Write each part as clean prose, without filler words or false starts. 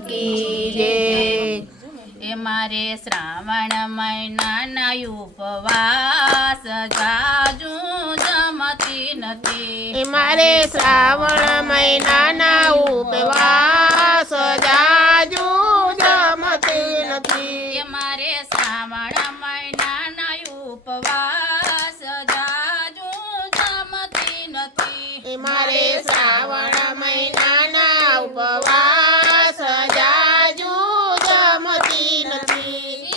કી જય। એ મારે શ્રાવણ મહિનાના ઉપવાસ જાજુ જમતી નથી। મારે શ્રાવણ મહિનાના ઉપવાસ જાજુ જમતી નથી। એ મારે શ્રાવણ મહિનાના ઉપવાસ જાજુ જમતી નથી। મારે શ્રાવણ મહિનાના ઉપવાસ જાજુ જમતી નથી।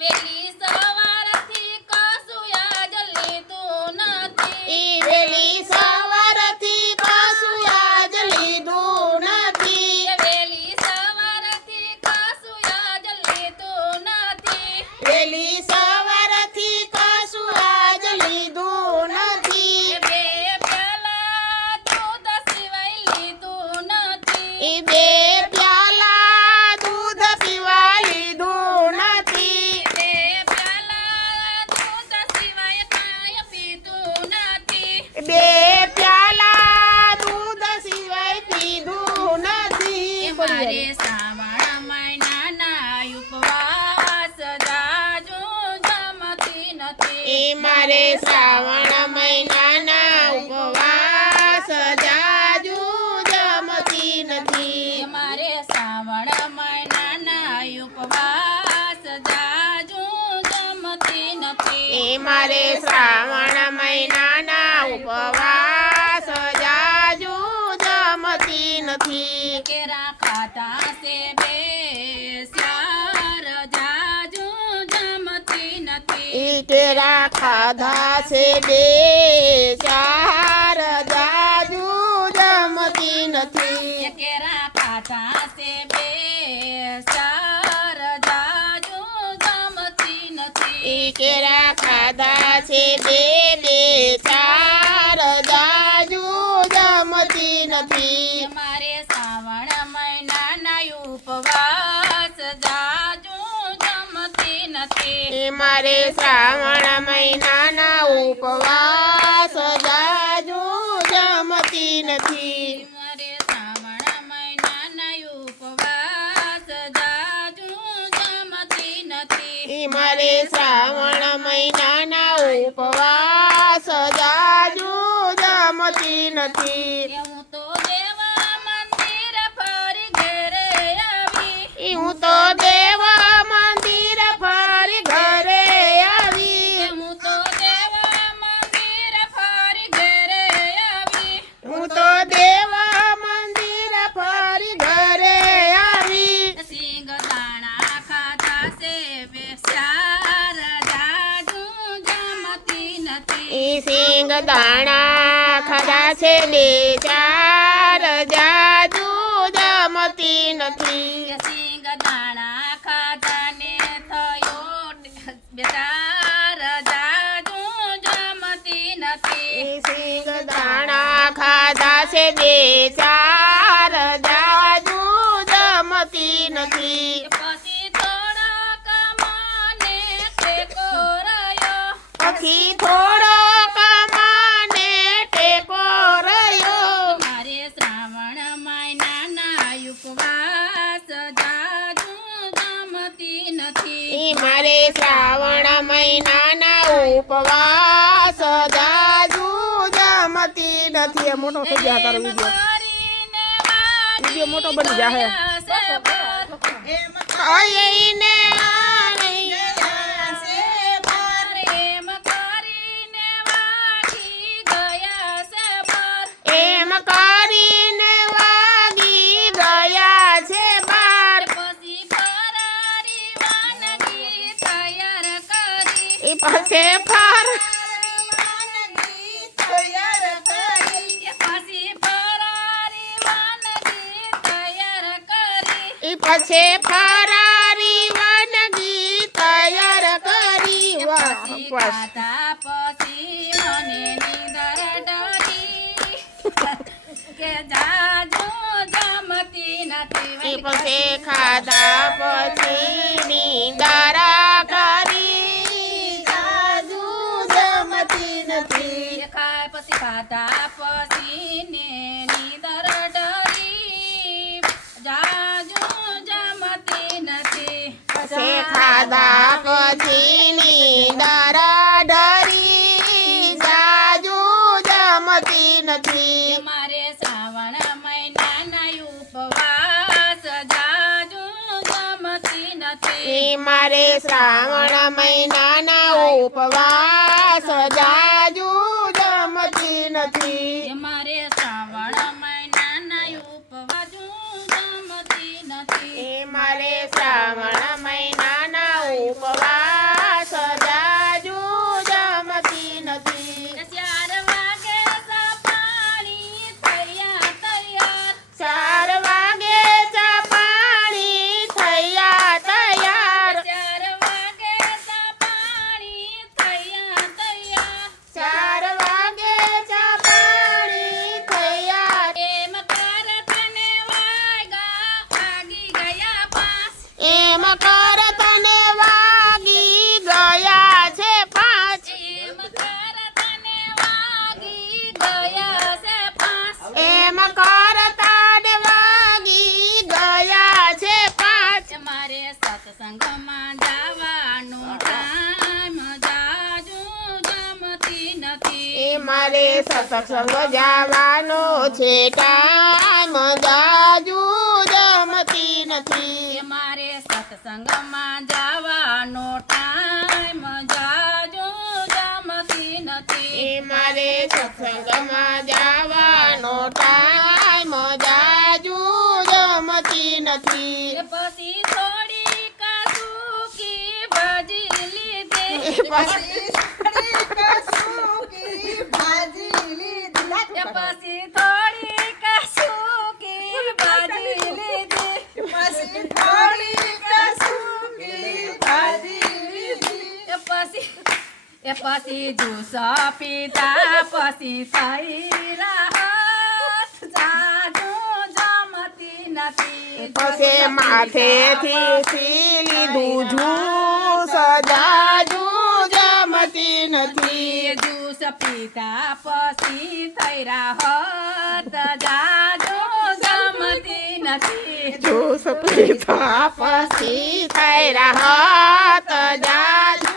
વેલી સવારથી કશું યાદ લીધું નથી। વેલી સવારથી કશું યાદ લીધું નથી। વેલી સવારથી કશું યાદ લીધું નથી। વેલી સવારથી કશું યાદ લીધું નથી। બે પ્યાલા દૂધ સિવાય લીધું નથી। બે પ્યાલા દૂધ પીવા લીધું નથી। બે પ્યાલા દૂધ સિવાય કાંઈ પીધું નથી। બે પ્યાલા દૂધ સિવાય પીધું નથી। મારે શ્રાવણ મહિનાના ઉપવાસ જાજુ જમતી નથી। મારે શ્રાવણ મહિનાના ઉપવાસ જાજુ જમતી નથી। મારે શ્રાવણ મહિનાના ઉપવાસ જાજુ જમતી નથી। મારે શ્રાવણ મહિનાના ઉપવાસ જાજુ જમતી નથી। કેરા ખાતા છે બે ચાર જાજુ જમતી નથી। કેરા ખાધા છે બે ચાર જાજુ જમતી નથી। કેરા ખાતા છે બે ચાર જાજુ જમતી નથી। કેરા ખાધા છે બે ચાર જાજુ જમતી નથી। મારે શ્રાવણ મહિનાના ઉપવાસ જાજુ જમતી નથી। મારે શ્રાવણ મહિનાના ઉપવાસ જાજુ જમતી નથી। મારે શ્રાવણ મહિનાના ઉપવાસ જાજુ જમતી નથી। મારે શ્રાવણ મહિનાના ઉપવાસ જાજુ જમતી નથી। હું તો દેવા મંદિર ફરી ઘરે આવી। હું તો દેવ મંદિર ફરી ઘરે આવી। હું તો દેવા મંદિર ફરી ઘરે આવી। હું તો દેવ મંદિર ફરી ઘરે આવી। સિંગ દાણા ખાધા છે બે ચાર જાજુ જમતી નથી। સિંગ દાણા ખાધા છે બે ચાર જાજુ જમતી નથી। સિંગ દાણા ખાધા ને થયો બેચાર જાજુ જમતી નથી। સિંગ દાણા ખાધા છે બે ચાર જાજુ જમતી નથી। પછી થોડોક મને ટેકો રહ્યો। પછી થોડો કમાને ટેકો રહ્યો। મારે શ્રાવણ મહિનાના ઉપવાસ જાજુ જમતી નથી। મારે શ્રાવણ મહિનાના ઉપવાસ જાજુ જમતી નથી। મોટો થઈ ગયા તારો વિડીયો મોટો બની જાય કહીને એમ કરીને વાગી ગયા છે બાર। પછી ફર પછી ફરારી વાનગી તૈયાર કરી। ખાતા પછી મને નીંદર ડરી કે જાજુ જમતી નથી। પછી ખાધા પછી નીંદરા કરી જાજુ જમતી નથી। ખાય પછી ખાતા પછી ને નીંદર ડરી જાજુ ખાધા પછી નીંદર ઢરી જાજુ જમતી નથી. મારે શ્રાવણ મહિનાના ઉપવાસ જાજુ જમતી નથી. મારે શ્રાવણ મહિનાના ઉપવાસ જાજુ જમતી નથી. મારે શ્રાવણ મહિનાના ઉપવાસ જમતી નથી. મારે શ્રાવણ મહિનાના ઉપવાસ જાજુ જમતી નથી. 4 વાગે ચા પાણી થયા તૈયાર. 4 વાગે ચા પાણી થયા તૈયાર. 4 વાગે ચા પાણી થયા તૈયાર. 4 વાગે ચા પાણી થયા. એમ કરતને વાગી ગયા 5. એમ કરતને વાગી ગયા છે 5. એમ કરતને વાગી ગયા છે 5. એમ કરતાને વાગી ગયા છે 5. મારે સત્સંગમાં જવાનું ટાઈમ જાજુ જમતી નથી. મારે સત્સંગ જવાનો છે ટાઈમ જાજુ જમતી નથી. મારે સત્સંગમાં જવાનો ટાઈમ જાજુ જમતી નથી. મારે સત્સંગમાં જવાનો ટાઈમ જાજુ જમતી નથી. પછી થોડી કાસુકી ભાજી લીધી. પછી પછી થોડી કાસુકી ભાજી લીધી. પછી જ્યુસ પીતા પછી થઈ રાહત જાજુ જમતી નથી. પછી માથેથી પી લીધું જ્યુસ જાજુ જમતી નથી. જ્યુસ પીતા પછી થઈ રાહત જાજુ જમતી નથી. જ્યુસ પીતા પછી થઈ રાહત જાજુ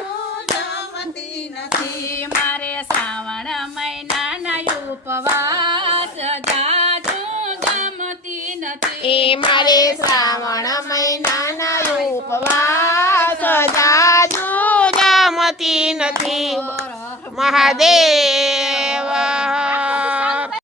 જમતી નથી. મારે શ્રાવણ મહિનાના ઉપવાસ જાજુ જમતી નથી. મારે શ્રાવણ મહિનાના ઉપવાસ જાજુ જમતી નથી. મહાદેવ